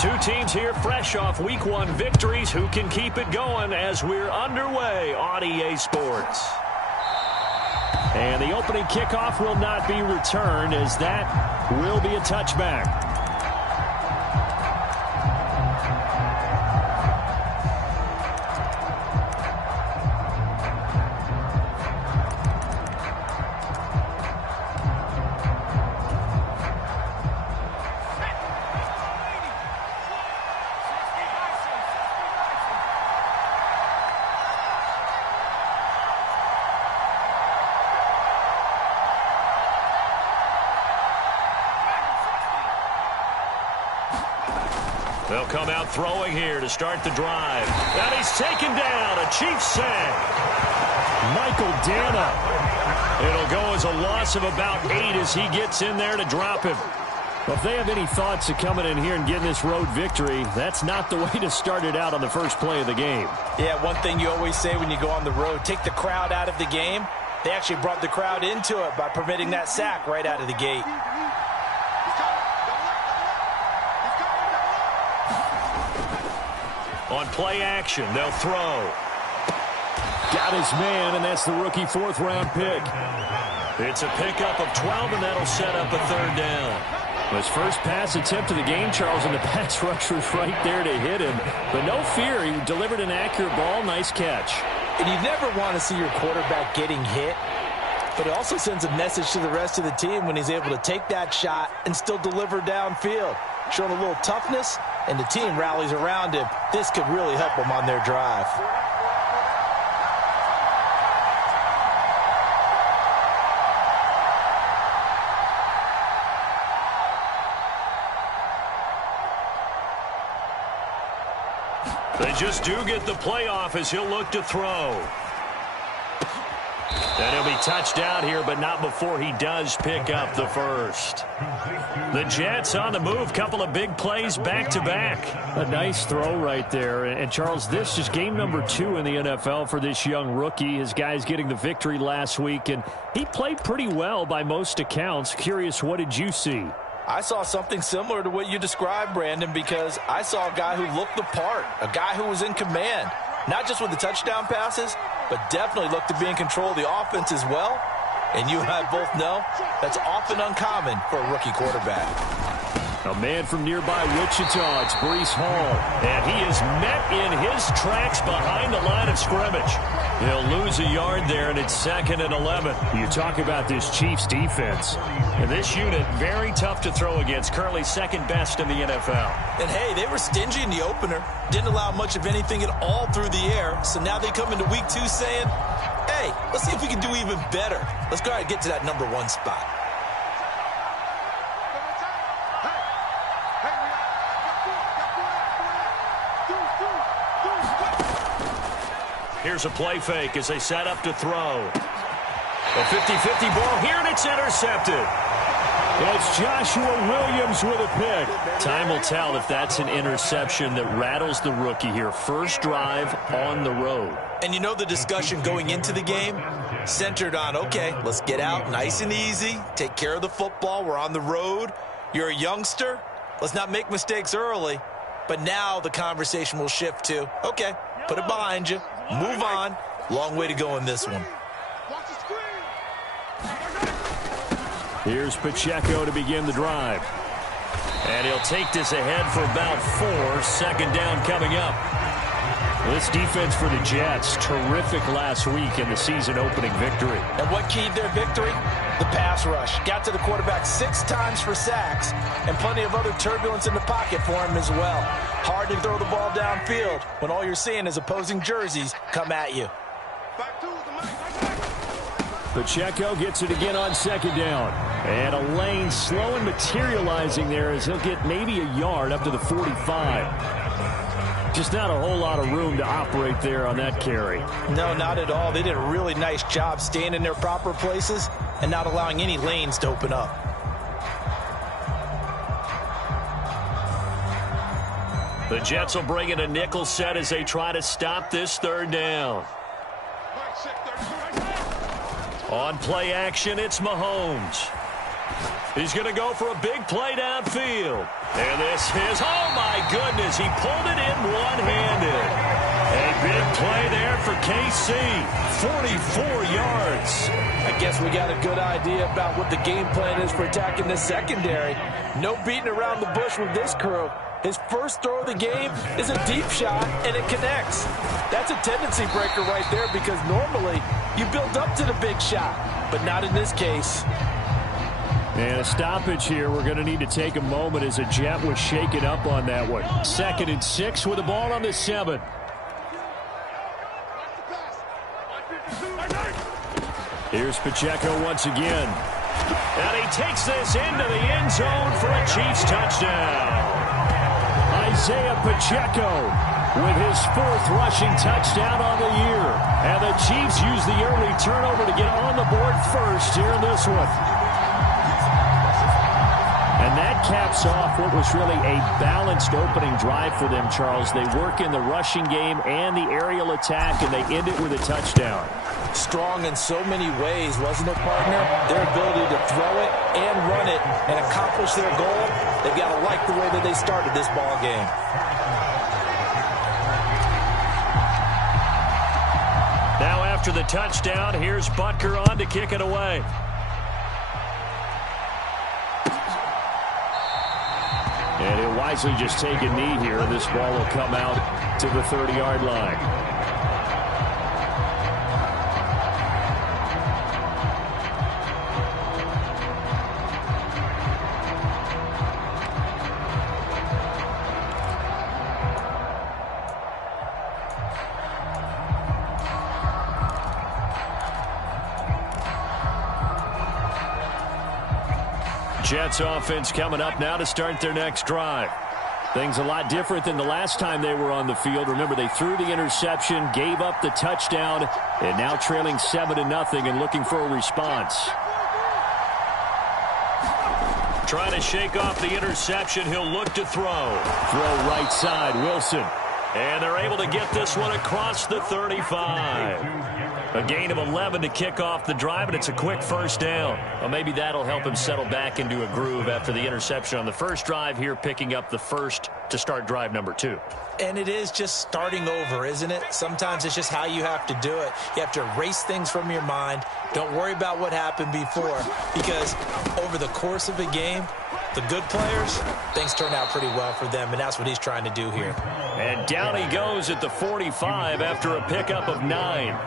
Two teams here fresh off Week 1 victories. Who can keep it going as we're underway on EA Sports? And the opening kickoff will not be returned, as that will be a touchback. They'll come out throwing here to start the drive. And he's taken down. A Chiefs sack. Michael Dana. It'll go as a loss of about 8 as he gets in there to drop him. Well, if they have any thoughts of coming in here and getting this road victory, that's not the way to start it out on the first play of the game. Yeah, one thing you always say when you go on the road, take the crowd out of the game. They actually brought the crowd into it by permitting that sack right out of the gate. On play action, they'll throw. Got his man, and that's the rookie 4th-round pick. It's a pickup of 12, and that'll set up a 3rd down. His first pass attempt of the game, Charles, and the pass rush was right there to hit him. But no fear, he delivered an accurate ball. Nice catch. And you never want to see your quarterback getting hit, but it also sends a message to the rest of the team when he's able to take that shot and still deliver downfield. Showing a little toughness, and the team rallies around him. This could really help them on their drive. They just do get the playoff as he'll look to throw. And he'll be touched out here, but not before he does pick up the first. The Jets on the move. Couple of big plays back-to-back. A nice throw right there. And, Charles, this is game number 2 in the NFL for this young rookie. His guys getting the victory last week, and he played pretty well by most accounts. Curious, what did you see? I saw something similar to what you described, Brandon, because I saw a guy who looked the part, a guy who was in command, not just with the touchdown passes, but definitely looked to be in control of the offense as well. And you and I both know that's often uncommon for a rookie quarterback. A man from nearby Wichita, it's Breece Hall. And he is met in his tracks behind the line of scrimmage. He'll lose a yard there, and it's 2nd and 11. You talk about this Chiefs defense. And this unit, very tough to throw against. Currently 2nd best in the NFL. And, hey, they were stingy in the opener. Didn't allow much of anything at all through the air. So now they come into week 2 saying, hey, let's see if we can do even better. Let's go ahead and get to that number 1 spot. Here's a play fake as they set up to throw. A 50-50 ball here, and it's intercepted. It's Joshua Williams with a pick. Time will tell if that's an interception that rattles the rookie here. First drive on the road. And you know the discussion going into the game centered on, okay, let's get out nice and easy, take care of the football, we're on the road. You're a youngster, let's not make mistakes early. But now the conversation will shift to, okay, put it behind you, move on. Long way to go in this one. Here's Pacheco to begin the drive. And he'll take this ahead for about 4. 2nd down coming up. This defense for the Jets, terrific last week in the season-opening victory. And what keyed their victory? The pass rush. Got to the quarterback 6 times for sacks, and plenty of other turbulence in the pocket for him as well. Hard to throw the ball downfield when all you're seeing is opposing jerseys come at you. Pacheco gets it again on 2nd down. And a lane slow and materializing there as he'll get maybe a yard up to the 45. Just not a whole lot of room to operate there on that carry. No, not at all. They did a really nice job staying in their proper places and not allowing any lanes to open up. The Jets will bring in a nickel set as they try to stop this 3rd down. On play action, it's Mahomes. He's going to go for a big play downfield. And this is, oh my goodness, he pulled it in one-handed. A big play there for KC, 44 yards. I guess we got a good idea about what the game plan is for attacking the secondary. No beating around the bush with this crew. His first throw of the game is a deep shot, and it connects. That's a tendency breaker right there because normally you build up to the big shot, but not in this case. And a stoppage here. We're going to need to take a moment as a Jet was shaken up on that one. 2nd and 6 with the ball on the 7. Here's Pacheco once again. And he takes this into the end zone for a Chiefs touchdown. Isaiah Pacheco with his 4th rushing touchdown on the year. And the Chiefs use the early turnover to get on the board first here in this one. And that caps off what was really a balanced opening drive for them, Charles. They work in the rushing game and the aerial attack, and they end it with a touchdown. Strong in so many ways, wasn't it, partner? Their ability to throw it and run it and accomplish their goal, they've got to like the way that they started this ball game. Now after the touchdown, here's Butker on to kick it away. And he'll wisely just take a knee here. This ball will come out to the 30-yard line. Jets offense coming up now to start their next drive. Things a lot different than the last time they were on the field. Remember, they threw the interception, gave up the touchdown, and now trailing 7-0 and looking for a response. Trying to shake off the interception. He'll look to throw. Throw right side, Wilson. And they're able to get this one across the 35. A gain of 11 to kick off the drive, and it's a quick first down. Well, maybe that'll help him settle back into a groove after the interception on the first drive here, picking up the first to start drive number 2. And it is just starting over, isn't it? Sometimes it's just how you have to do it. You have to erase things from your mind. Don't worry about what happened before, because over the course of a game, the good players, things turn out pretty well for them, and that's what he's trying to do here. And down he goes at the 45 after a pickup of 9.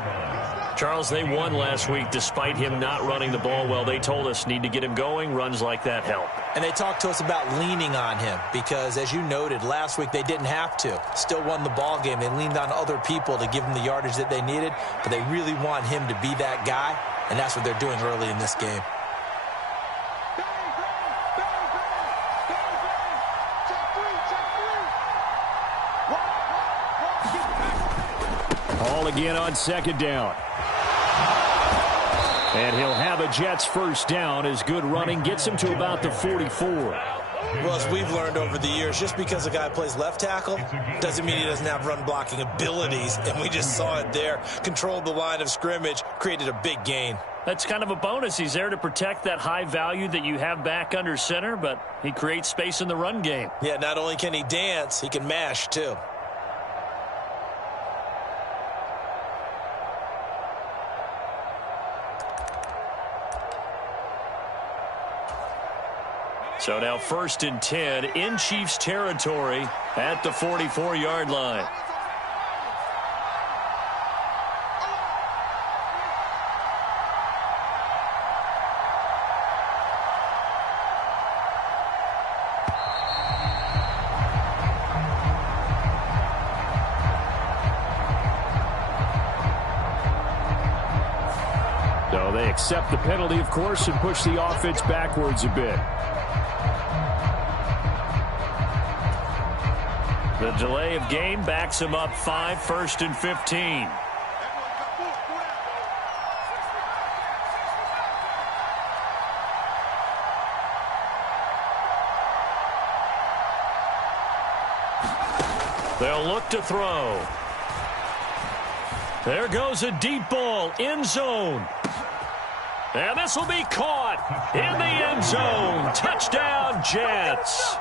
Charles, they won last week despite him not running the ball well. They told us need to get him going. Runs like that help. And they talked to us about leaning on him because, as you noted, last week they didn't have to. Still won the ball game. They leaned on other people to give them the yardage that they needed, but they really want him to be that guy, and that's what they're doing early in this game. Ball again on 2nd down. And he'll have a Jets first down as good running gets him to about the 44. Well, as we've learned over the years, just because a guy plays left tackle doesn't mean he doesn't have run blocking abilities, and we just saw it there. Controlled the line of scrimmage, created a big gain. That's kind of a bonus. He's there to protect that high value that you have back under center, but he creates space in the run game. Yeah, not only can he dance, he can mash too. So now 1st and 10 in Chiefs territory at the 44-yard line. So they accept the penalty, of course, and push the offense backwards a bit. The delay of game backs him up 5, 1st and 15. They'll look to throw. There goes a deep ball, end zone. And this will be caught in the end zone. Touchdown, Jets.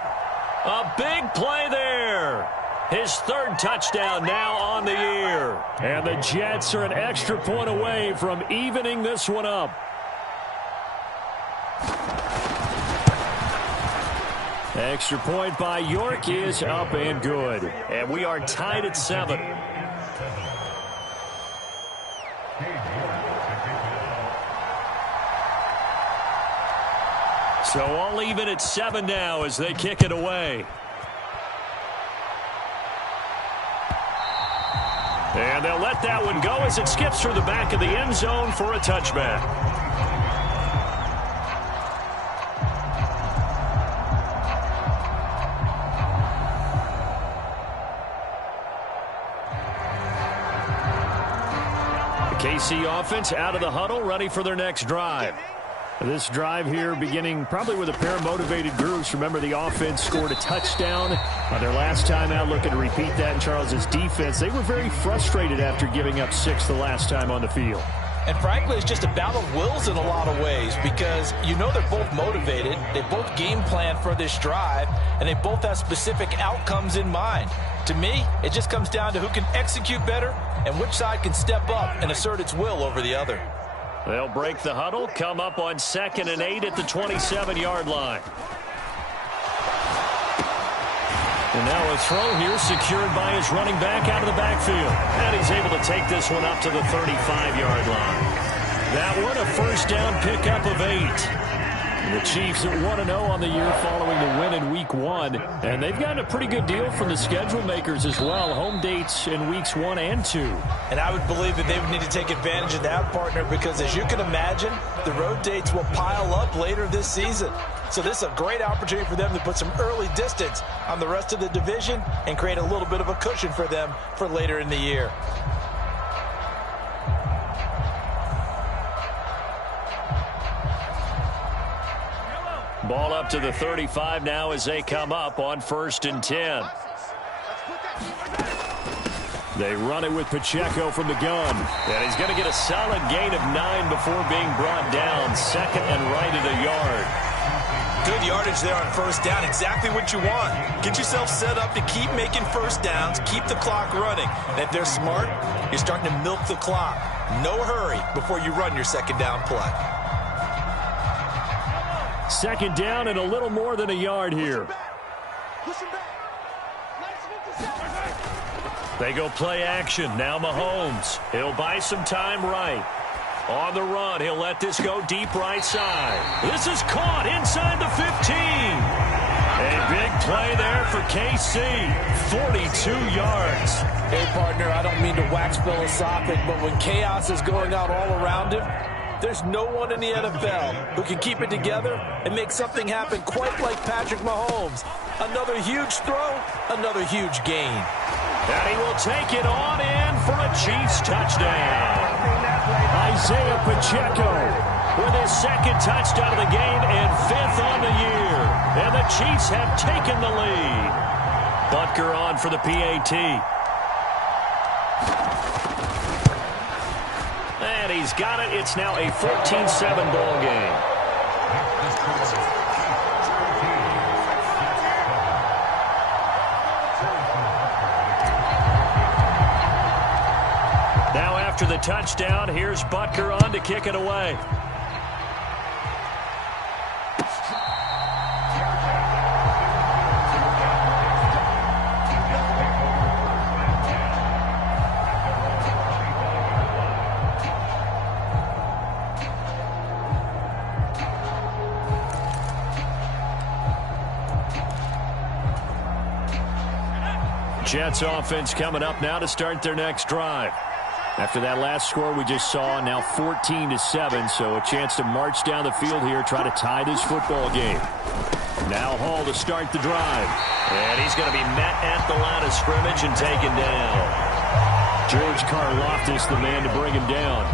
A big play there. His third touchdown now on the year. And the Jets are an extra point away from evening this one up. Extra point by York is up and good. And we are tied at 7. So all even at 7 now as they kick it away. And they'll let that one go as it skips through the back of the end zone for a touchback. The KC offense out of the huddle, ready for their next drive. This drive here beginning probably with a pair of motivated groups. Remember, the offense scored a touchdown on their last time out, looking to repeat that in Charles's defense. They were very frustrated after giving up 6 the last time on the field. And frankly, it's just a battle of wills in a lot of ways because you know they're both motivated. They both game plan for this drive, and they both have specific outcomes in mind. To me, it just comes down to who can execute better and which side can step up and assert its will over the other. They'll break the huddle, come up on 2nd and 8 at the 27-yard line. And now a throw here secured by his running back out of the backfield. And he's able to take this one up to the 35-yard line. That one a first down pickup of 8. The Chiefs at 1-0 on the year following the win in Week 1. And they've gotten a pretty good deal from the schedule makers as well. Home dates in Weeks 1 and 2. And I would believe that they would need to take advantage of that, partner, because as you can imagine, the road dates will pile up later this season. So this is a great opportunity for them to put some early distance on the rest of the division and create a little bit of a cushion for them for later in the year. Ball up to the 35 now as they come up on 1st and 10. They run it with Pacheco from the gun. And he's going to get a solid gain of 9 before being brought down. 2nd and right at a yard. Good yardage there on first down. Exactly what you want. Get yourself set up to keep making first downs, keep the clock running. And if they're smart, you're starting to milk the clock. No hurry before you run your second down play. 2nd down and a little more than a yard here. They go play action. Now Mahomes. He'll buy some time right. On the run, he'll let this go deep right side. This is caught inside the 15. A big play there for KC. 42 yards. Hey, partner, I don't mean to wax philosophic, but when chaos is going out all around him, there's no one in the NFL who can keep it together and make something happen quite like Patrick Mahomes. Another huge throw, another huge gain. And he will take it on in for a Chiefs touchdown. Isaiah Pacheco with his 2nd touchdown of the game and 5th on the year. And the Chiefs have taken the lead. Butker on for the PAT. And he's got it. It's now a 14-7 ball game. Now after the touchdown, here's Butker on to kick it away. Jets offense coming up now to start their next drive. After that last score we just saw, now 14-7, so a chance to march down the field here, try to tie this football game. Now Hall to start the drive. And he's going to be met at the line of scrimmage and taken down. George Karlaftis, the man to bring him down.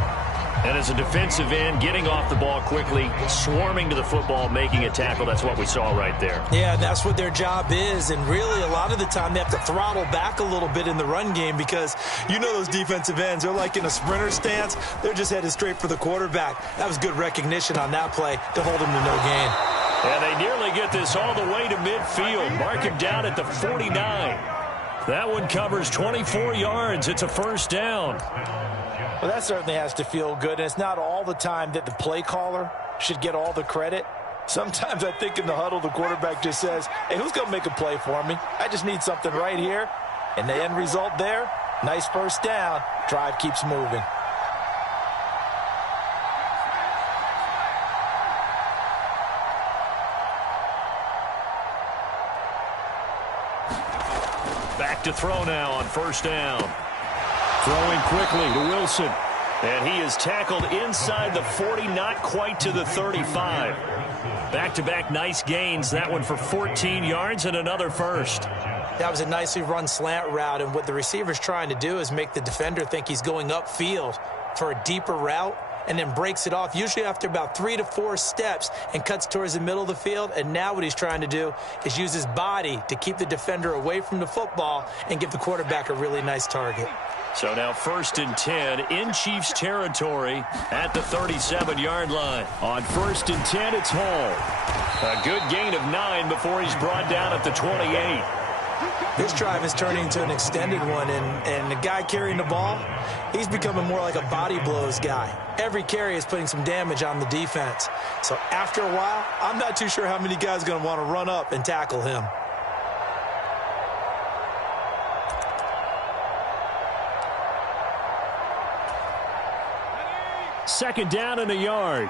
And as a defensive end, getting off the ball quickly, swarming to the football, making a tackle, that's what we saw right there. Yeah, that's what their job is. And really, a lot of the time, they have to throttle back a little bit in the run game because you know those defensive ends, they're like in a sprinter stance. They're just headed straight for the quarterback. That was good recognition on that play to hold him to no gain. And they nearly get this all the way to midfield. Mark him down at the 49. That one covers 24 yards. It's a first down. Well, that certainly has to feel good, and it's not all the time that the play caller should get all the credit. Sometimes I think in the huddle, the quarterback just says, hey, who's going to make a play for me? I just need something right here. And the end result there, nice first down. Drive keeps moving. Back to throw now on first down. Throwing quickly to Wilson. And he is tackled inside the 40, not quite to the 35. Back-to-back nice gains. That one for 14 yards and another first. That was a nicely run slant route, and what the receiver's trying to do is make the defender think he's going upfield for a deeper route and then breaks it off, usually after about 3 to 4 steps, and cuts towards the middle of the field. And now what he's trying to do is use his body to keep the defender away from the football and give the quarterback a really nice target. So now 1st and 10 in Chiefs territory at the 37-yard line. On 1st and 10, it's Hall. A good gain of 9 before he's brought down at the 28. This drive is turning into an extended one, and the guy carrying the ball, he's becoming more like a body blows guy. Every carry is putting some damage on the defense. So after a while, I'm not too sure how many guys are going to want to run up and tackle him. Second down and a yard.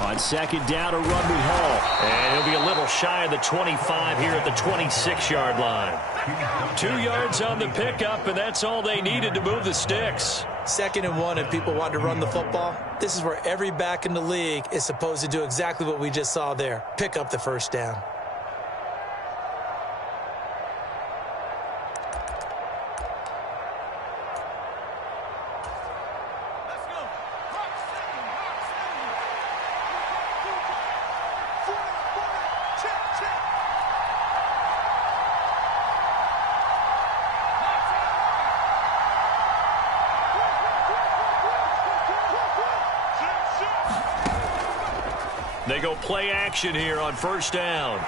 On second down, a run with Hall. And he'll be a little shy of the 25 here at the 26-yard line. 2 yards on the pickup, and that's all they needed to move the sticks. 2nd and 1, and people want to run the football. This is where every back in the league is supposed to do exactly what we just saw there. Pick up the first down. They go play action here on first down.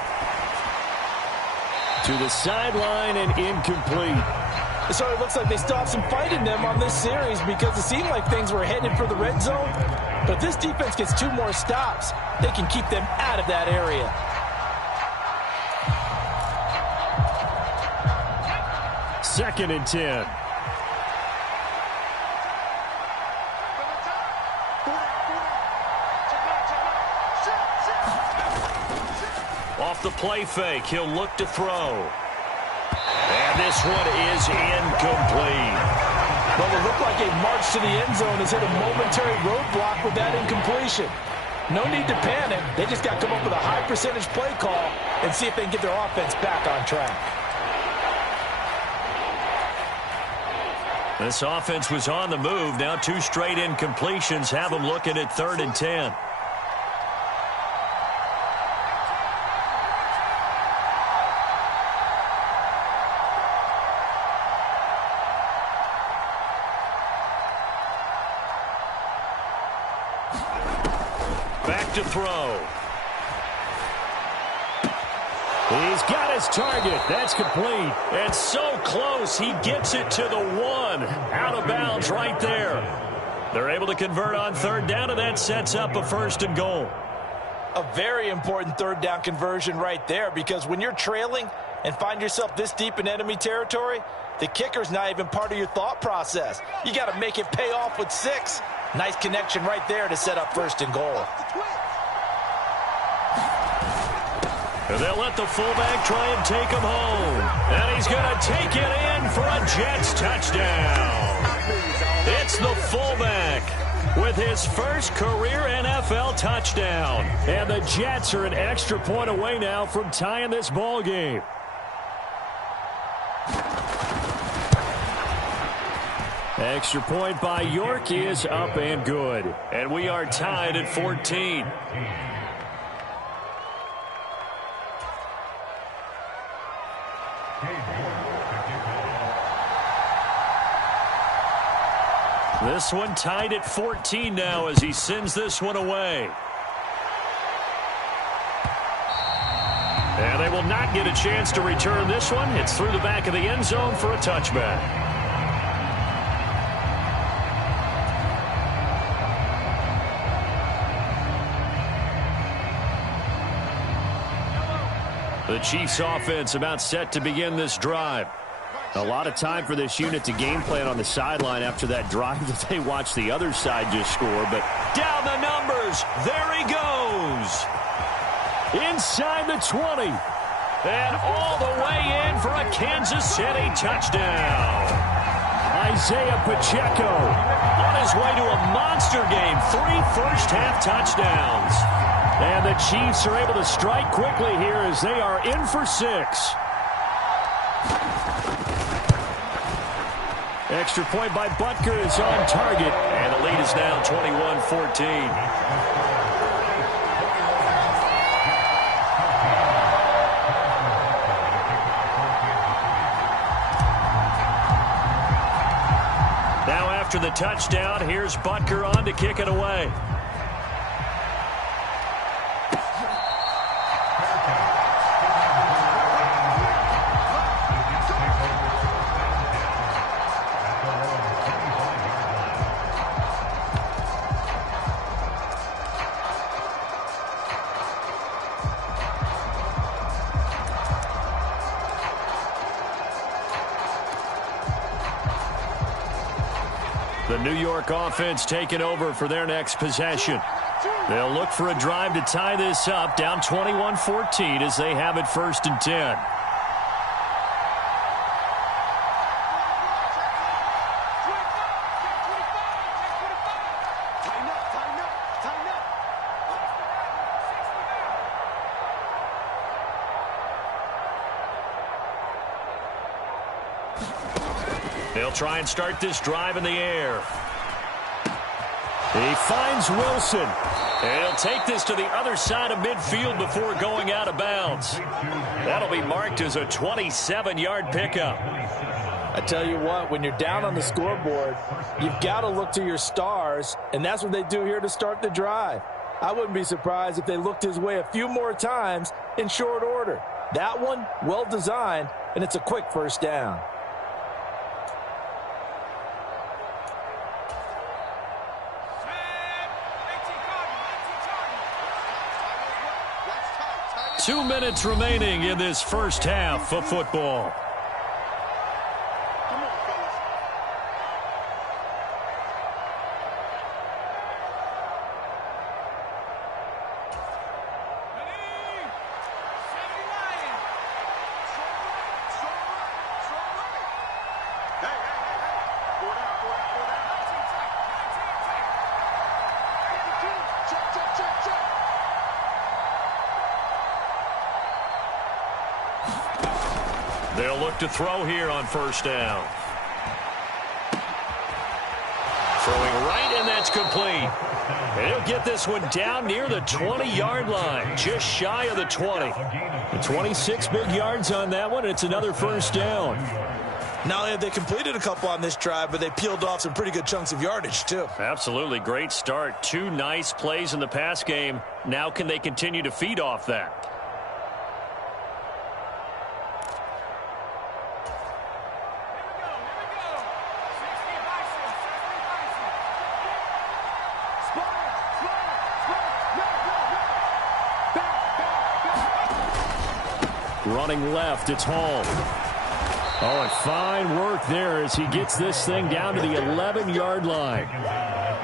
To the sideline and incomplete. So it looks like they still have some fight in them on this series because it seemed like things were headed for the red zone. But if this defense gets 2 more stops, they can keep them out of that area. Second and 10. Off the play fake, he'll look to throw. And this one is incomplete. Well, it looked like a march to the end zone has hit a momentary roadblock with that incompletion. No need to panic. They just got to come up with a high percentage play call and see if they can get their offense back on track. This offense was on the move. Now 2 straight incompletions have them looking at 3rd and 10. Back to throw. He's got his target. That's complete. And so close, he gets it to the 1. Out of bounds right there. They're able to convert on 3rd down, and that sets up a 1st and goal. A very important 3rd down conversion right there, because when you're trailing and find yourself this deep in enemy territory, the kicker's not even part of your thought process. You got to make it pay off with 6. Nice connection right there to set up 1st and goal. And they'll let the fullback try and take him home. And he's going to take it in for a Jets touchdown. It's the fullback. with his first career NFL touchdown. And the Jets are an extra point away now from tying this ball game. Extra point by York is up and good. And we are tied at 14. This one tied at 14 now as he sends this one away. And they will not get a chance to return this one. It's through the back of the end zone for a touchback. The Chiefs offense about set to begin this drive. A lot of time for this unit to game plan on the sideline after that drive that they watched the other side just score. But down the numbers. There he goes. Inside the 20. And all the way in for a Kansas City touchdown. Isaiah Pacheco on his way to a monster game. 3 first-half touchdowns. And the Chiefs are able to strike quickly here as they are in for 6. Extra point by Butker is on target. And the lead is now 21-14. Now after the touchdown, here's Butker on to kick it away. The New York offense taking over for their next possession. They'll look for a drive to tie this up, down 21-14 as they have it 1st and 10. They'll try and start this drive in the air. He finds Wilson. And he'll take this to the other side of midfield before going out of bounds. That'll be marked as a 27-yard pickup. I tell you what, when you're down on the scoreboard, you've got to look to your stars, and that's what they do here to start the drive. I wouldn't be surprised if they looked his way a few more times in short order. That one, well designed, and it's a quick first down. Two minutes remaining in this first half of football. They'll look to throw here on first down. Throwing right, and that's complete. And he'll get this one down near the 20-yard line, just shy of the 20. 26 big yards on that one. It's another first down. Not only have they completed a couple on this drive, but they peeled off some pretty good chunks of yardage, too. Absolutely. Great start. 2 nice plays in the pass game. Now can they continue to feed off that? Running left, it's Hall. Oh, and fine work there as he gets this thing down to the 11-yard line.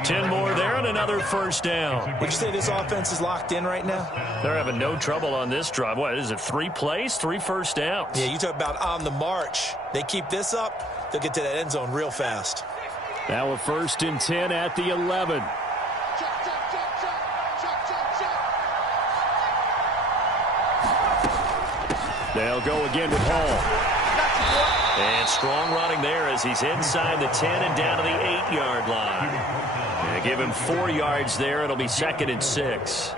10 more there and another first down. Would you say this offense is locked in right now? They're having no trouble on this drive. What is it, 3 plays, 3 first downs? Yeah, you talk about on the march. They keep this up, they'll get to that end zone real fast. Now a 1st and 10 at the 11. They'll go again with Hall. And strong running there as he's inside the 10 and down to the 8-yard line. They give him 4 yards there. It'll be 2nd and 6.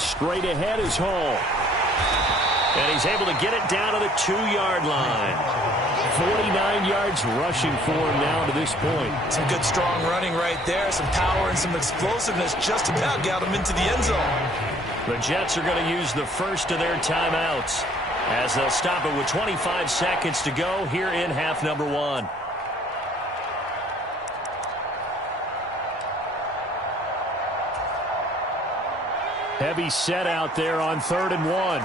Straight ahead is Hall. And he's able to get it down to the 2-yard line. 49 yards rushing for him now to this point. Some good strong running right there. Some power and some explosiveness just about got him into the end zone. The Jets are going to use the first of their timeouts as they'll stop it with 25 seconds to go here in half number 1. Heavy set out there on 3rd and 1.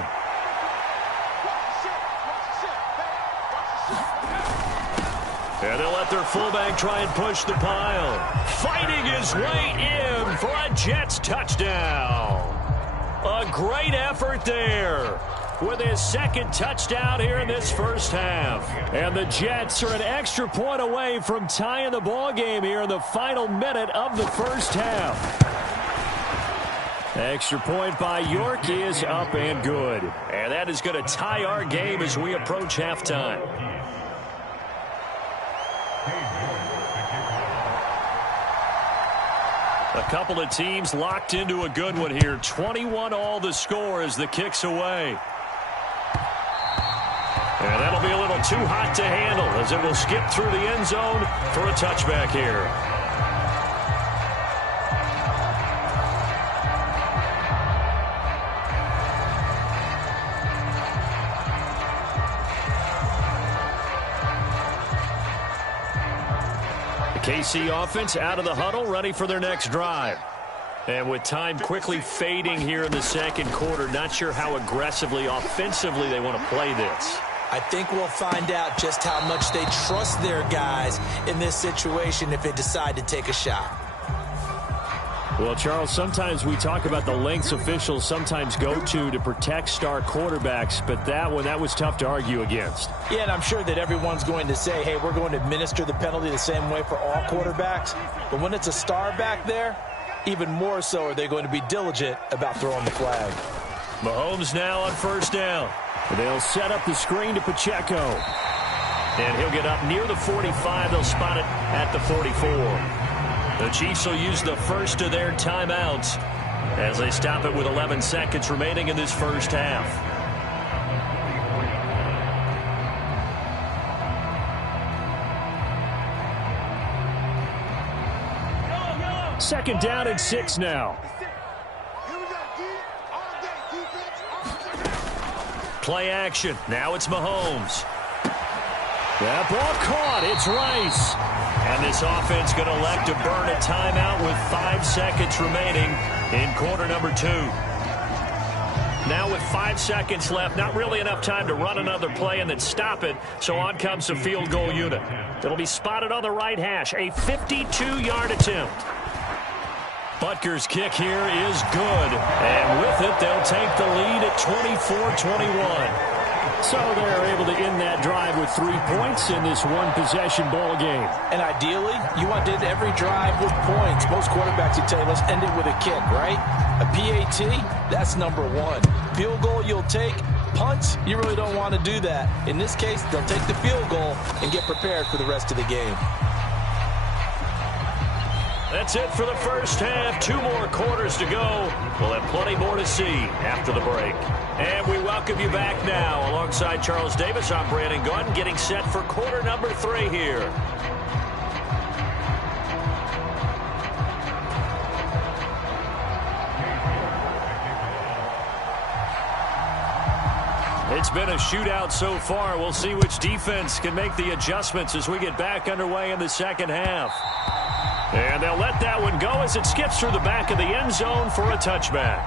And they'll let their fullback try and push the pile. Fighting his way in for a Jets touchdown. A great effort there with his 2nd touchdown here in this first half. And the Jets are an extra point away from tying the ball game here in the final minute of the first half. Extra point by York is up and good. And that is going to tie our game as we approach halftime. A couple of teams locked into a good one here. 21 all the score as the kick's away. And that'll be a little too hot to handle as it will skip through the end zone for a touchback here. KC offense out of the huddle, ready for their next drive. And with time quickly fading here in the 2nd quarter, not sure how aggressively, offensively they want to play this. I think we'll find out just how much they trust their guys in this situation if they decide to take a shot. Well, Charles, sometimes we talk about the lengths officials sometimes go to protect star quarterbacks, but that was tough to argue against. Yeah, and I'm sure that everyone's going to say, hey, we're going to administer the penalty the same way for all quarterbacks. But when it's a star back there, even more so are they going to be diligent about throwing the flag. Mahomes now on 1st down. They'll set up the screen to Pacheco. And he'll get up near the 45. They'll spot it at the 44. The Chiefs will use the first of their timeouts as they stop it with 11 seconds remaining in this first half. Second down and 6 now. Play action. Now it's Mahomes. That ball caught. It's Rice. And this offense going to elect to burn a timeout with 5 seconds remaining in quarter number 2. Now with 5 seconds left, not really enough time to run another play and then stop it, so on comes the field goal unit. It'll be spotted on the right hash, a 52-yard attempt. Butker's kick here is good, and with it, they'll take the lead at 24-21. So they're able to end that drive with 3 points in this one-possession ball game. And ideally, you want to end every drive with points. Most quarterbacks would tell you, let's end it with a kick, right? A PAT, that's number 1. Field goal you'll take. Punts, you really don't want to do that. In this case, they'll take the field goal and get prepared for the rest of the game. That's it for the first half. 2 more quarters to go. We'll have plenty more to see after the break. And we welcome you back now. Alongside Charles Davis, I'm Brandon Gunn, getting set for quarter number 3 here. It's been a shootout so far. We'll see which defense can make the adjustments as we get back underway in the second half. And they'll let that one go as it skips through the back of the end zone for a touchback.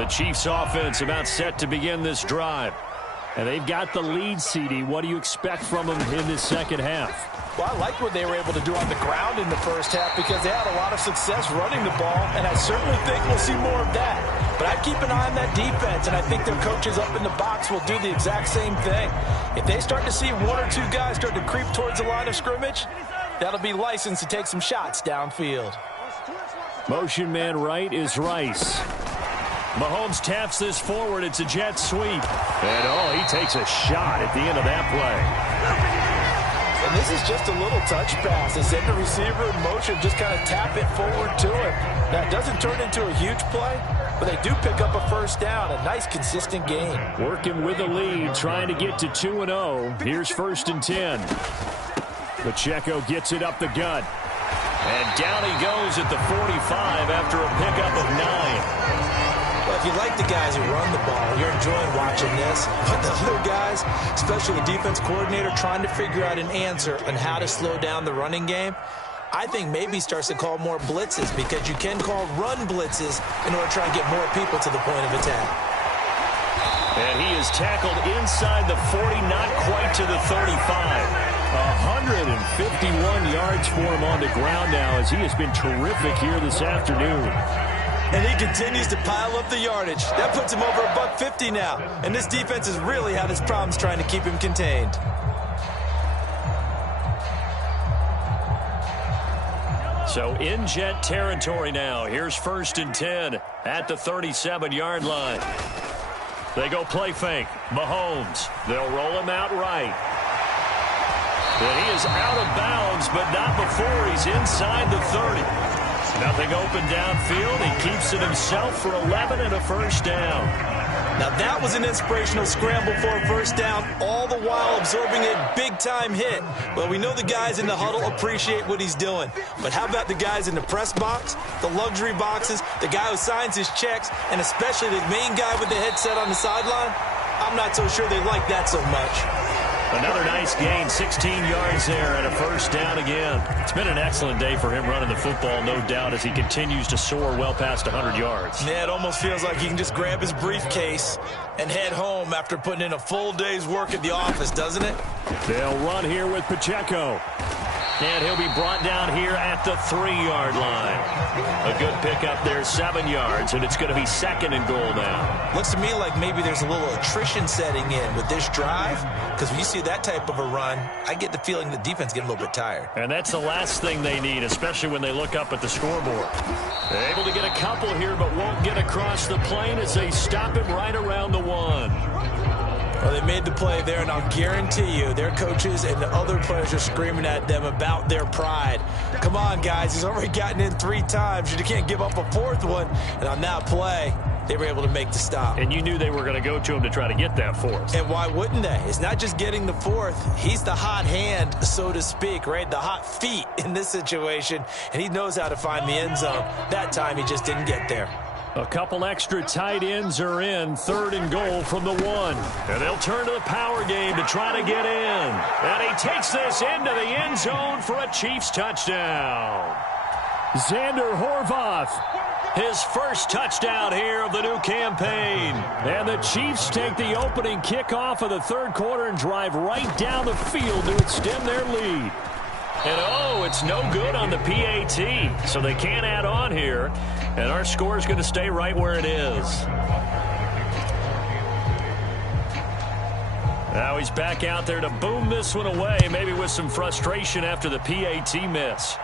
The Chiefs offense about set to begin this drive. And they've got the lead, CD. What do you expect from them in this second half? Well, I like what they were able to do on the ground in the first half because they had a lot of success running the ball, and I certainly think we'll see more of that. But I'd keep an eye on that defense, and I think their coaches up in the box will do the exact same thing. If they start to see one or two guys start to creep towards the line of scrimmage, that'll be licensed to take some shots downfield. Motion man right is Rice. Mahomes taps this forward. It's a jet sweep. And, he takes a shot at the end of that play. And this is just a little touch pass. They send the receiver in motion, just kind of tap it forward to him. Now, it doesn't turn into a huge play, but they do pick up a first down. A nice, consistent game. Working with the lead, trying to get to 2-0. Here's 1st and 10. Pacheco gets it up the gut. And down he goes at the 45 after a pickup of 9. Well, if you like the guys who run the ball, you're enjoying watching this. But the other guys, especially the defense coordinator, trying to figure out an answer on how to slow down the running game, I think maybe he starts to call more blitzes because you can call run blitzes in order to try and get more people to the point of attack. And he is tackled inside the 40, not quite to the 35. 151 yards for him on the ground now as he has been terrific here this afternoon. And he continues to pile up the yardage. That puts him over $150 now. And this defense has really had its problems trying to keep him contained. So in jet territory now. Here's 1st and 10 at the 37-yard line. They go play fake. Mahomes. They'll roll him out right. And he is out of bounds, but not before he's inside the 30. Nothing open downfield. He keeps it himself for 11 and a first down. Now that was an inspirational scramble for a first down, all the while absorbing a big-time hit. Well, we know the guys in the huddle appreciate what he's doing. But how about the guys in the press box, the luxury boxes, the guy who signs his checks, and especially the main guy with the headset on the sideline? I'm not so sure they like that so much. Another nice gain, 16 yards there and a first down again. It's been an excellent day for him running the football, no doubt, as he continues to soar well past 100 yards. Yeah, it almost feels like he can just grab his briefcase and head home after putting in a full day's work at the office, doesn't it? They'll run here with Pacheco. And he'll be brought down here at the 3-yard line. A good pickup there, 7 yards, and it's going to be 2nd and goal now. Looks to me like maybe there's a little attrition setting in with this drive, because when you see that type of a run, I get the feeling the defense getting a little bit tired. And that's the last thing they need, especially when they look up at the scoreboard. They're able to get a couple here, but won't get across the plane as they stop him right around the 1. Well, they made the play there, and I'll guarantee you their coaches and the other players are screaming at them about their pride. Come on, guys. He's already gotten in 3 times. You can't give up a 4th one. And on that play, they were able to make the stop. And you knew they were going to go to him to try to get that 4th. And why wouldn't they? It's not just getting the 4th. He's the hot hand, so to speak, right? The hot feet in this situation. And he knows how to find the end zone. That time, he just didn't get there. A couple extra tight ends are in. 3rd and goal from the 1. And they'll turn to the power game to try to get in. And he takes this into the end zone for a Chiefs touchdown. Xander Horvath, his first touchdown here of the new campaign. And the Chiefs take the opening kickoff of the 3rd quarter and drive right down the field to extend their lead. And, it's no good on the PAT, so they can't add on here. And our score is going to stay right where it is. Now he's back out there to boom this one away, maybe with some frustration after the PAT miss.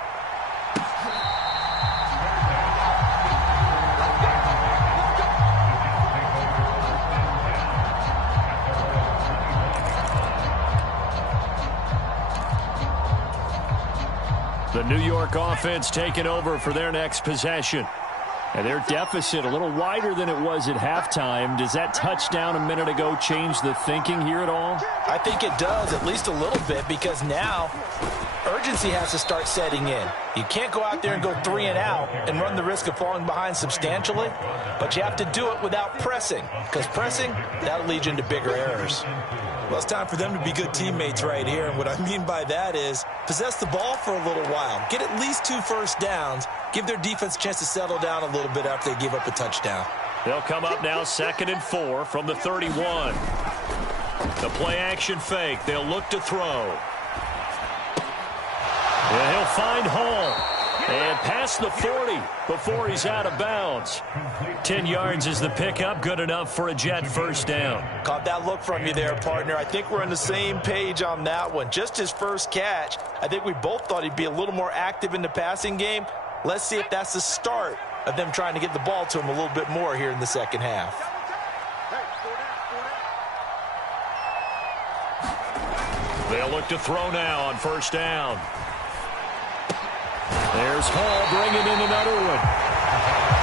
The New York offense taking over for their next possession. And their deficit a little wider than it was at halftime. Does that touchdown a minute ago change the thinking here at all? I think it does, at least a little bit, because now urgency has to start setting in. You can't go out there and go 3 and out and run the risk of falling behind substantially, but you have to do it without pressing, because pressing, that'll lead you into bigger errors. Well, it's time for them to be good teammates right here. And what I mean by that is possess the ball for a little while. Get at least 2 first downs. Give their defense a chance to settle down a little bit after they give up a touchdown. They'll come up now 2nd and 4 from the 31. The play action fake. They'll look to throw. And he'll find Hall. And past the 40 before he's out of bounds. 10 yards is the pickup. Good enough for a Jet first down. Caught that look from you there, partner. I think we're on the same page on that one. Just his first catch. I think we both thought he'd be a little more active in the passing game. Let's see if that's the start of them trying to get the ball to him a little bit more here in the second half. They'll look to throw now on first down. There's Hall bringing in another one.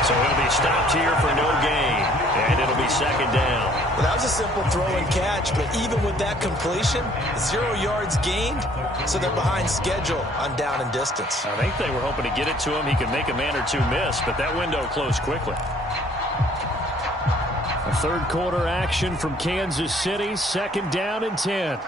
So he'll be stopped here for no gain. And it'll be 2nd down. Well, that was a simple throw and catch, but even with that completion, 0 yards gained, so they're behind schedule on down and distance. I think they were hoping to get it to him. He could make a man or two miss, but that window closed quickly. A third quarter action from Kansas City. 2nd down and 10.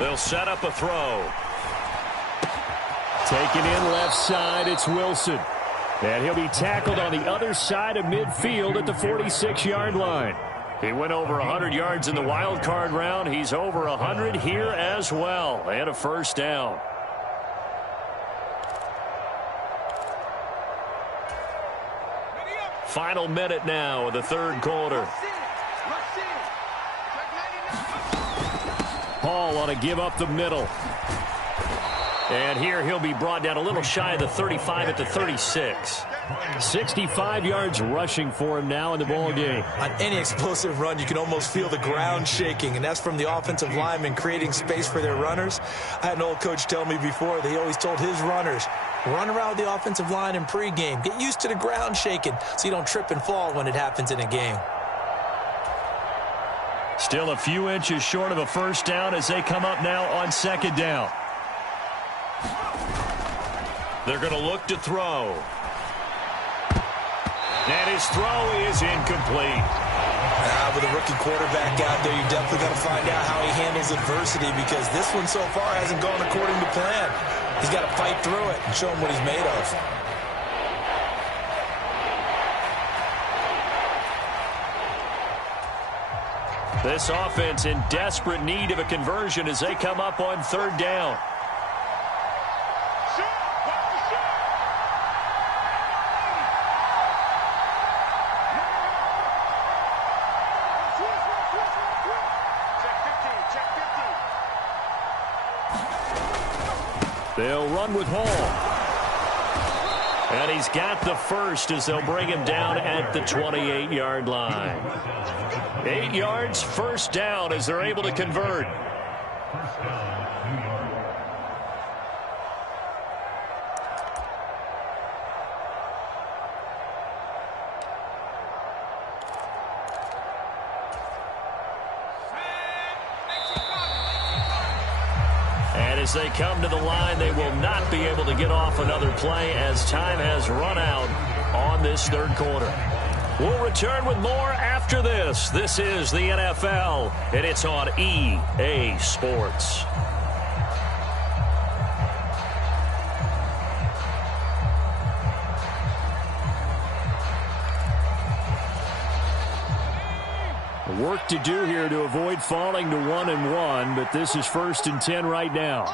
They'll set up a throw. Taken in left side, it's Wilson. And he'll be tackled on the other side of midfield at the 46-yard line. He went over 100 yards in the wild card round. He's over 100 here as well. And a first down. Final minute now of the third quarter. Hall on a give up the middle. And here he'll be brought down a little shy of the 35 at the 36. 65 yards rushing for him now in the ball game. On any explosive run, you can almost feel the ground shaking, and that's from the offensive linemen creating space for their runners. I had an old coach tell me before that he always told his runners, run around the offensive line in pregame. Get used to the ground shaking so you don't trip and fall when it happens in a game. Still a few inches short of a first down as they come up now on 2nd down. They're going to look to throw. And his throw is incomplete. With a rookie quarterback out there, you're definitely going to find out how he handles adversity, because this one so far hasn't gone according to plan. He's got to fight through it and show him what he's made of. This offense in desperate need of a conversion as they come up on 3rd down. They'll run with Hall. And he's got the first as they'll bring him down at the 28-yard line. 8 yards, first down as they're able to convert. And as they come to the line, they will not be able to get off another play as time has run out on this third quarter. We'll return with more after this. This is the NFL, and it's on EA Sports. Work to do here to avoid falling to 1-1, but this is 1st and 10 right now.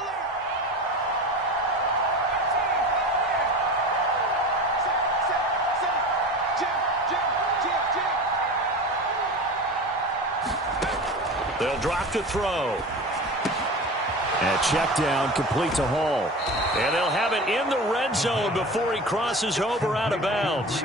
They'll drop to throw. And check down, complete to Hall. And they'll have it in the red zone before he crosses over out of bounds.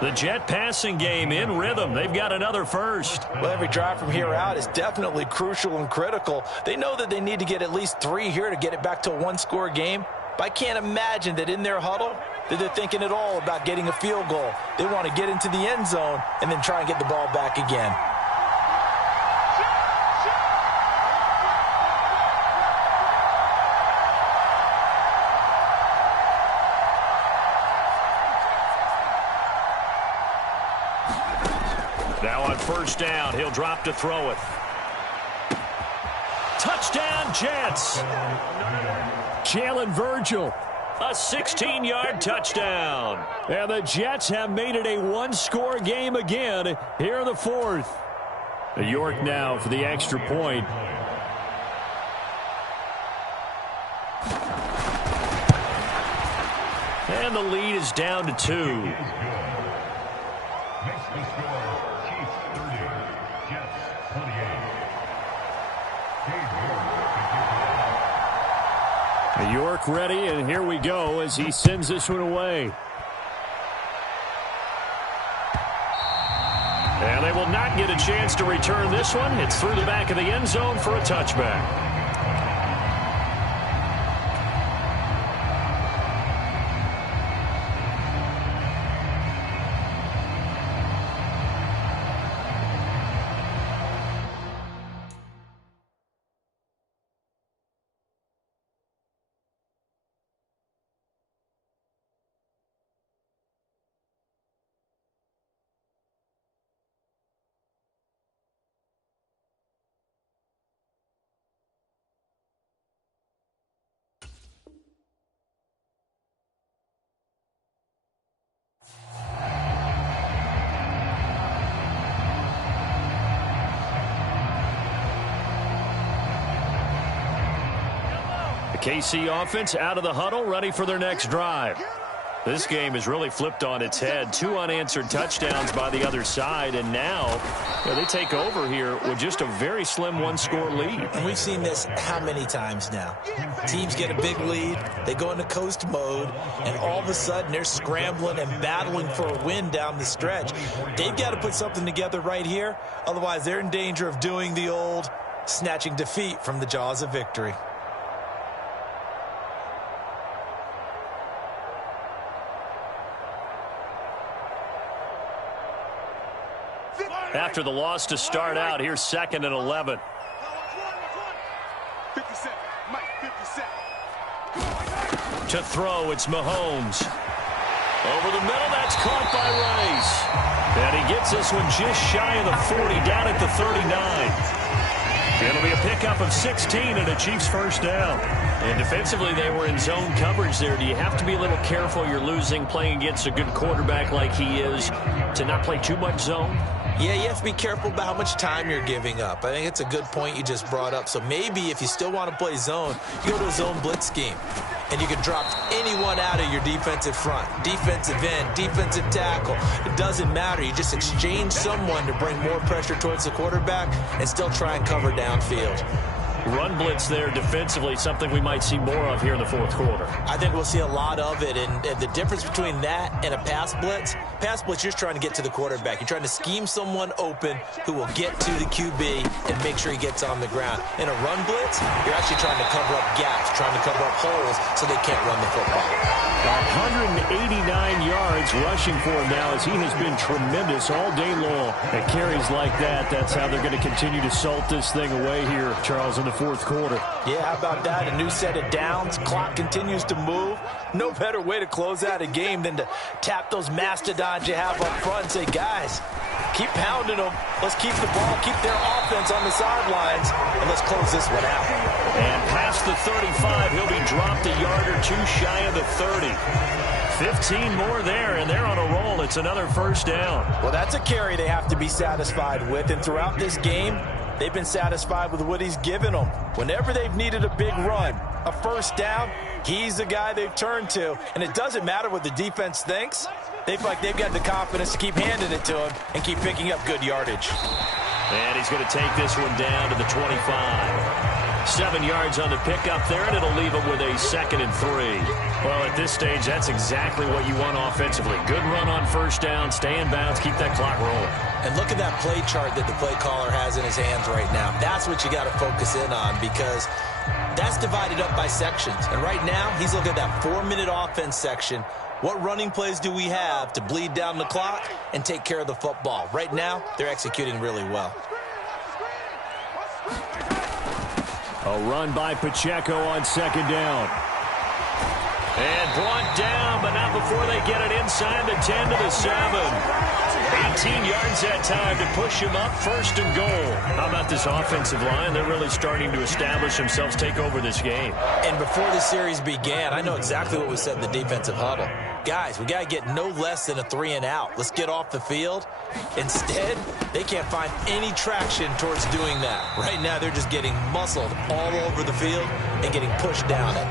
The Jet passing game in rhythm. They've got another first. Well, every drive from here out is definitely crucial and critical. They know that they need to get at least 3 here to get it back to a one-score game. But I can't imagine that in their huddle that they're thinking at all about getting a field goal. They want to get into the end zone and then try and get the ball back again. first down. He'll drop to throw it. Touchdown, Jets. Jalen Virgil. A 16-yard touchdown. And the Jets have made it a one-score game again here in the fourth. York now for the extra point. And the lead is down to 2. York ready, and here we go as he sends this one away. And they will not get a chance to return this one. It's through the back of the end zone for a touchback. KC offense out of the huddle, ready for their next drive. This game is really flipped on its head. 2 unanswered touchdowns by the other side, and now they take over here with just a very slim one-score lead. And we've seen this how many times now? Teams get a big lead, they go into coast mode, and all of a sudden they're scrambling and battling for a win down the stretch. They've got to put something together right here, otherwise they're in danger of doing the old snatching defeat from the jaws of victory. After the loss to start out, here's 2nd and 11. 50 cent. Mike, 50 cent. To throw, it's Mahomes. Over the middle, that's caught by Rice. And he gets this one just shy of the 40, down at the 39. It'll be a pickup of 16 and a Chiefs first down. And defensively, they were in zone coverage there. Do you have to be a little careful? You're losing, playing against a good quarterback like he is, to not play too much zone? Yeah, you have to be careful about how much time you're giving up. I think it's a good point you just brought up. So maybe if you still want to play zone, you go to a zone blitz scheme. And you can drop anyone out of your defensive front. Defensive end, defensive tackle. It doesn't matter. You just exchange someone to bring more pressure towards the quarterback and still try and cover downfield. Run blitz there defensively, something we might see more of here in the fourth quarter. I think we'll see a lot of it, and the difference between that and a pass blitz, you're just trying to get to the quarterback. You're trying to scheme someone open who will get to the QB and make sure he gets on the ground. In a run blitz, you're actually trying to cover up gaps, trying to cover up holes so they can't run the football. 189 yards rushing for him now as he has been tremendous all day long. At carries like that, that's how they're going to continue to salt this thing away here, Charles, in the fourth quarter. Yeah, how about that? A new set of downs. Clock continues to move. No better way to close out a game than to tap those mastodons you have up front and say, guys, keep pounding them. Let's keep the ball, keep their offense on the sidelines, and let's close this one out. And past the 35, he'll be dropped a yard or two shy of the 30. 15 more there, and they're on a roll. It's another first down. Well, that's a carry they have to be satisfied with, and throughout this game, they've been satisfied with what he's given them. Whenever they've needed a big run, a first down, he's the guy they've turned to. And it doesn't matter what the defense thinks. They feel like they've got the confidence to keep handing it to him and keep picking up good yardage. And he's going to take this one down to the 25. 7 yards on the pickup there, and it'll leave him with a 2nd and 3. Well, at this stage, that's exactly what you want offensively. Good run on first down, stay in bounds, keep that clock rolling. And look at that play chart that the play caller has in his hands right now. That's what you got to focus in on, because that's divided up by sections. And right now, he's looking at that 4-minute offense section. What running plays do we have to bleed down the clock and take care of the football? Right now, they're executing really well. A run by Pacheco on 2nd down. And brought down, but not before they get it inside the 10 to the 7. 18 yards that time to push him up, 1st and goal. How about this offensive line? They're really starting to establish themselves, take over this game. And before the series began, I know exactly what was said in the defensive huddle. Guys, we got to get no less than a 3-and-out. Let's get off the field. Instead, they can't find any traction towards doing that. Right now, they're just getting muscled all over the field and getting pushed down it.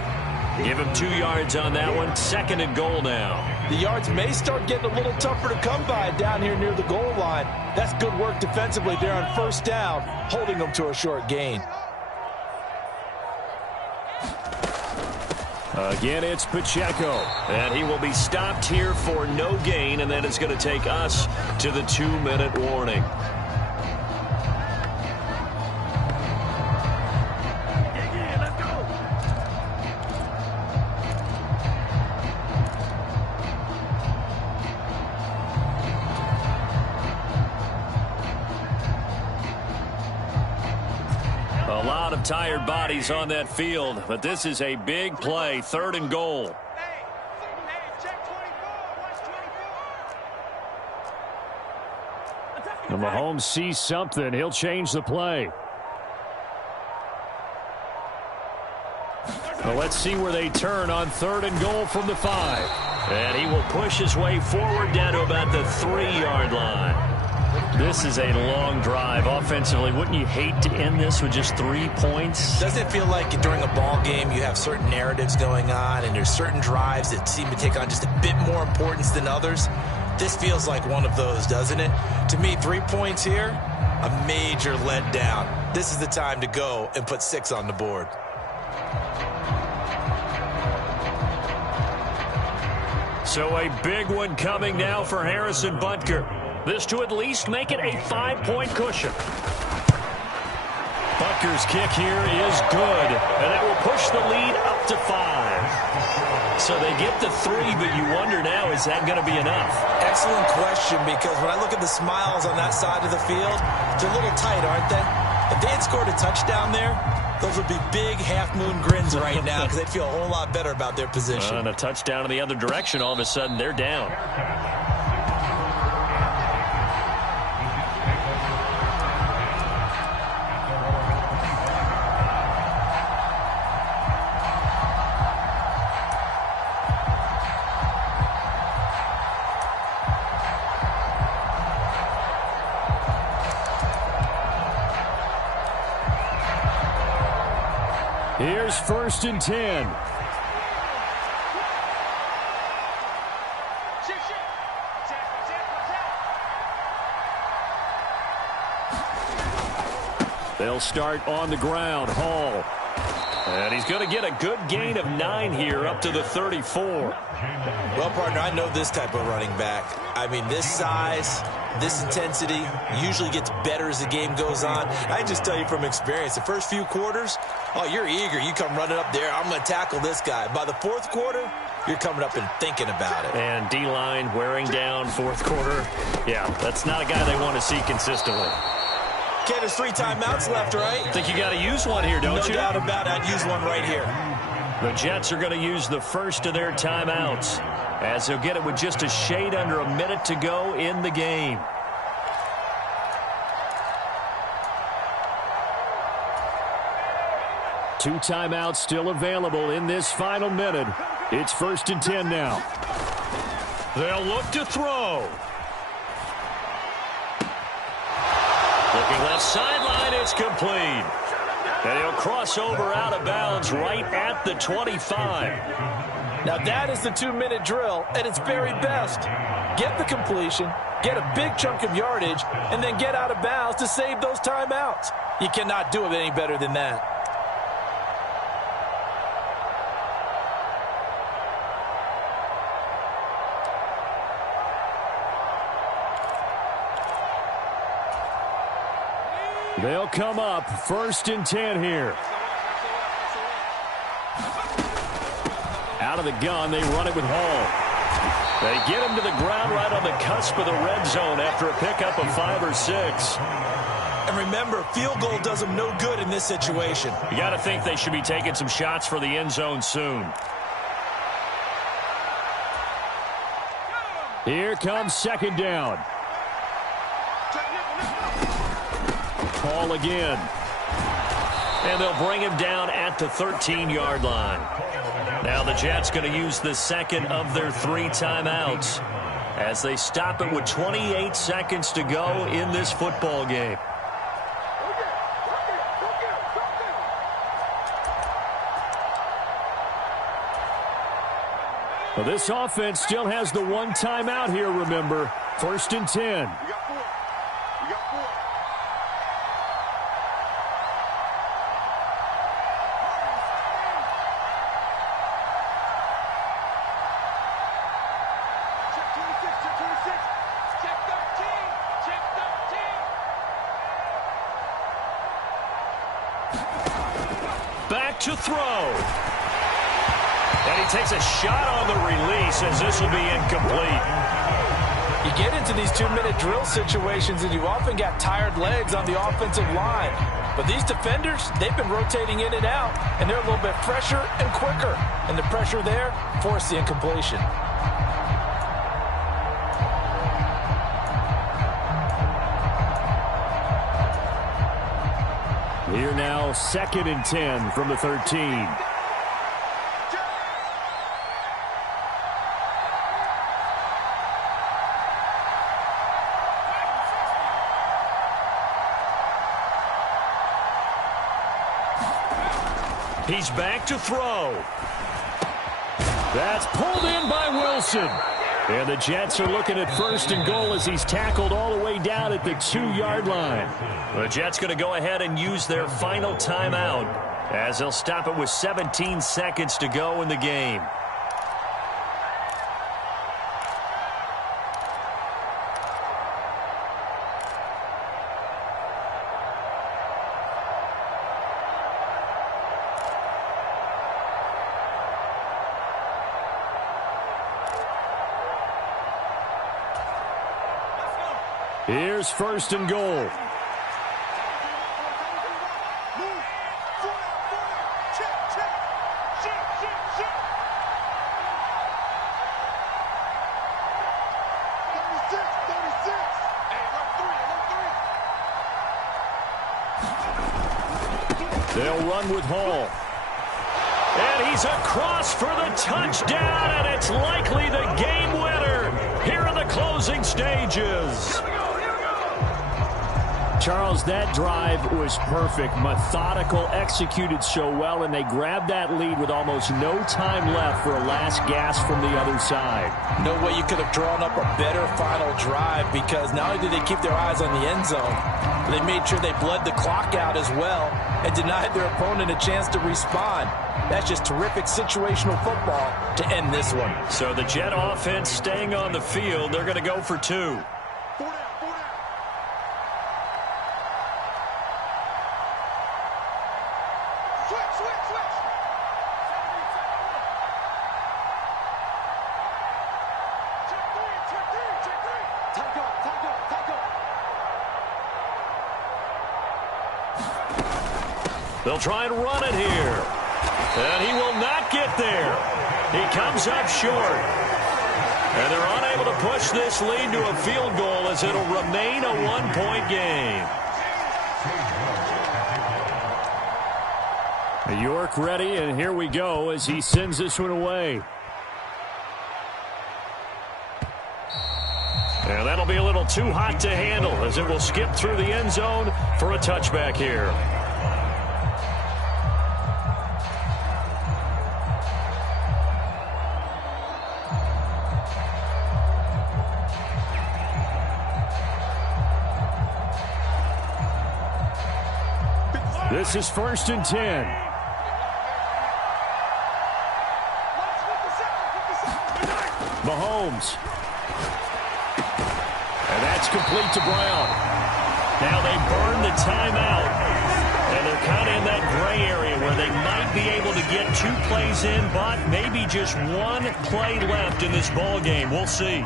Give him 2 yards on that one. 2nd and goal now. The yards may start getting a little tougher to come by down here near the goal line. That's good work defensively there on 1st down, holding them to a short gain. Again, it's Pacheco. And he will be stopped here for no gain, and then it's going to take us to the 2-minute warning. A lot of tired bodies on that field, but this is a big play, 3rd and goal. And Mahomes sees something. He'll change the play. Well, let's see where they turn on 3rd and goal from the 5. And he will push his way forward down to about the 3-yard line. This is a long drive offensively. Wouldn't you hate to end this with just 3 points? Doesn't it feel like during a ball game you have certain narratives going on and there's certain drives that seem to take on just a bit more importance than others? This feels like one of those, doesn't it? To me, 3 points here, a major letdown. This is the time to go and put 6 on the board. So a big one coming now for Harrison Butker. This to at least make it a 5-point cushion. Butker's kick here is good, and it will push the lead up to 5. So they get the 3, but you wonder now, is that going to be enough? Excellent question, because when I look at the smiles on that side of the field, they're a little tight, aren't they? If they had scored a touchdown there, those would be big half-moon grins right now because they'd feel a whole lot better about their position. And a touchdown in the other direction, all of a sudden they're down. Here's 1st and 10. They'll start on the ground. Hall. And he's going to get a good gain of 9 here up to the 34. Well, partner, I know this type of running back. I mean, this size, this intensity usually gets better as the game goes on. I just tell you from experience, the first few quarters, oh, you're eager. You come running up there, I'm going to tackle this guy. By the 4th quarter, you're coming up and thinking about it. And D-line wearing down 4th quarter. Yeah, that's not a guy they want to see consistently. Okay, there's 3 timeouts left, right? Think you got to use one here, don't you? No doubt about it. I'd use one right here. The Jets are going to use the first of their timeouts, as they'll get it with just a shade under a minute to go in the game. Two timeouts still available in this final minute. It's 1st and 10 now. They'll look to throw. Looking left sideline, it's complete. And he'll cross over out of bounds right at the 25. Now that is the 2-minute drill at its very best. Get the completion, get a big chunk of yardage, and then get out of bounds to save those timeouts. You cannot do it any better than that. They'll come up 1st and 10 here. Out of the gun, they run it with Hall. They get him to the ground right on the cusp of the red zone after a pickup of 5 or 6. And remember, field goal does them no good in this situation. You got to think they should be taking some shots for the end zone soon. Here comes 2nd down. call again. And they'll bring him down at the 13-yard line. Now the Jets going to use the second of their 3 timeouts as they stop it with 28 seconds to go in this football game. Well, this offense still has the 1 timeout here, remember. 1st and 10. We got 4. We got 4. Check 26, check 26. Check 13, check 13. Back to throw. And he takes a shot on the release as this will be incomplete. You get into these 2-minute drill situations and you often got tired legs on the offensive line. But these defenders, they've been rotating in and out, and they're a little bit fresher and quicker. And the pressure there forced the incompletion. Here now, 2nd and 10 from the 13. He's back to throw. That's pulled in by Wilson. And the Jets are looking at 1st and goal as he's tackled all the way down at the 2-yard line. The Jets going to go ahead and use their final timeout as they'll stop it with 17 seconds to go in the game. Here's 1st and goal. Move. 4 out. Check, check. Check, check, check. 36, 36. Hey, alert 3, alert 3. They'll run with Hall. And he's across for the touchdown, and it's likely the game winner here in the closing stages. Charles, that drive was perfect, methodical, executed so well, and they grabbed that lead with almost no time left for a last gasp from the other side. No way you could have drawn up a better final drive, because not only did they keep their eyes on the end zone, but they made sure they bled the clock out as well and denied their opponent a chance to respond. That's just terrific situational football to end this one. So the Jet offense staying on the field, they're going to go for 2. 4 down, 4 down. Switch, switch, switch. Check 3, check 3, check 3. Time go, time go, time go. They'll try and run it here. And he will not get there. He comes up short. And they're unable to push this lead to a field goal as it'll remain a 1-point game. York ready, and here we go as he sends this one away. And that'll be a little too hot to handle as it will skip through the end zone for a touchback here. This is 1st and 10. Mahomes. And that's complete to Brown. Now they burn the timeout. And they're kind of in that gray area where they might be able to get 2 plays in, but maybe just 1 play left in this ball game. We'll see.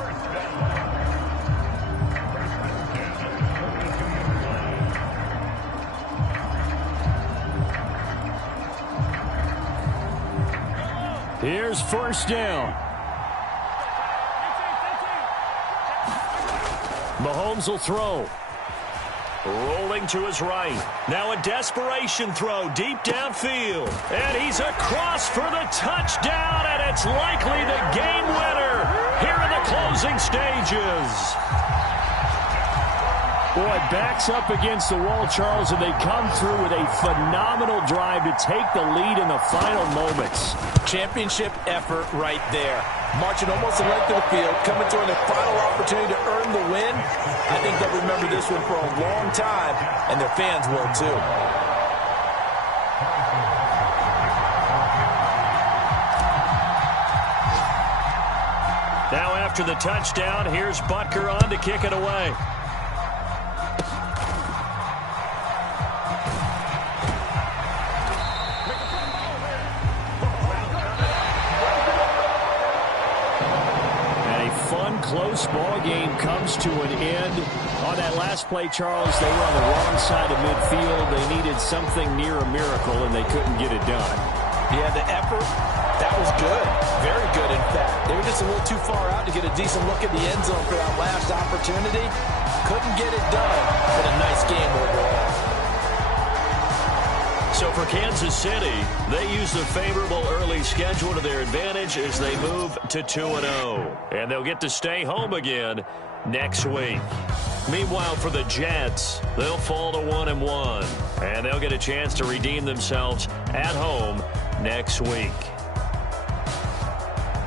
Here's 1st down. Mahomes will throw. Rolling to his right. Now a desperation throw deep downfield. And he's across for the touchdown, and it's likely the game winner here in the closing stages. Boy, backs up against the wall, Charles, and they come through with a phenomenal drive to take the lead in the final moments. Championship effort right there. Marching almost the length of the field, coming through in their final opportunity to earn the win. I think they'll remember this one for a long time, and their fans will too. Now after the touchdown, here's Butker on to kick it away. Close ball game comes to an end. On that last play, Charles, they were on the wrong side of midfield. They needed something near a miracle, and they couldn't get it done. Yeah, the effort, that was good. Very good, in fact. They were just a little too far out to get a decent look at the end zone for that last opportunity. Couldn't get it done, but a nice game overall. So for Kansas City, they use the favorable early schedule to their advantage as they move to 2-0. And they'll get to stay home again next week. Meanwhile, for the Jets, they'll fall to 1-1. And they'll get a chance to redeem themselves at home next week.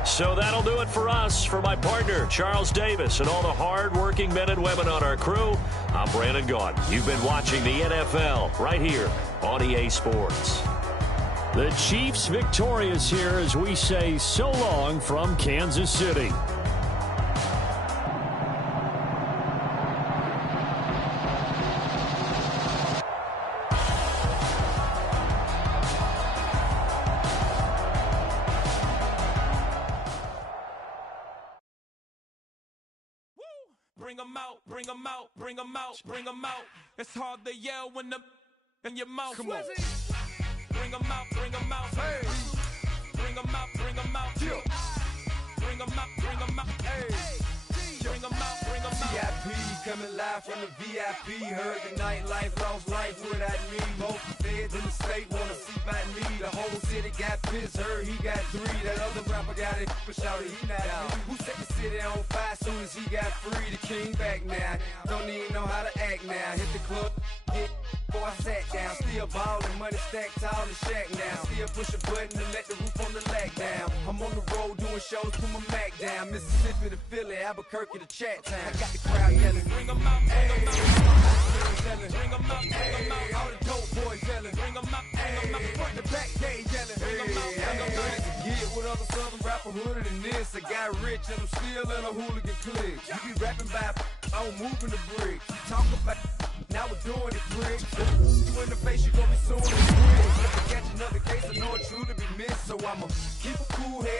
So that'll do it for us. For my partner, Charles Davis, and all the hard-working men and women on our crew, I'm Brandon Gaudin. You've been watching the NFL right here on EA Sports. The Chiefs victorious here as we say so long from Kansas City. Bring 'em out, bring 'em out, bring 'em out, bring 'em out. It's hard to yell when the in your mouth. Come on. Bring 'em out, bring 'em out. Hey. Bring 'em out, bring 'em out. Yeah. Bring 'em out, bring 'em out. Hey. Bring 'em out, bring 'em out. VIP coming live from the VIP. Heard the nightlife, lost life without me. Both feds in the state wanna see my me. The whole city got pissed, heard he got 3. That other rapper got it, but shouted he not me. Who set the city on fire soon as he got free? The king back now, don't even know how to act now. Hit the club, get before I sat down. Still ballin', money stacked tall in shack now. Still push a button and let the roof on the lag down. I'm on the road doing shows, put my Mac down. Mississippi to Philly, Albuquerque to Chat Town. I got the crowd yelling, bring 'em out, bring 'em out. Bring 'em out, bring 'em out. All the dope boys yelling, bring 'em out, bring 'em out. Front to back, they yelling, bring 'em out, bring 'em out. Get with other southern rapper hooded than this. I got rich and I'm still in a hooligan clique. You be rapping by, I'm moving the bricks. You talk about, now we're doing it quick. You in the face, you gon' be suing the quick. If I catch another case, I know it truly be missed. So I'ma keep a cool head.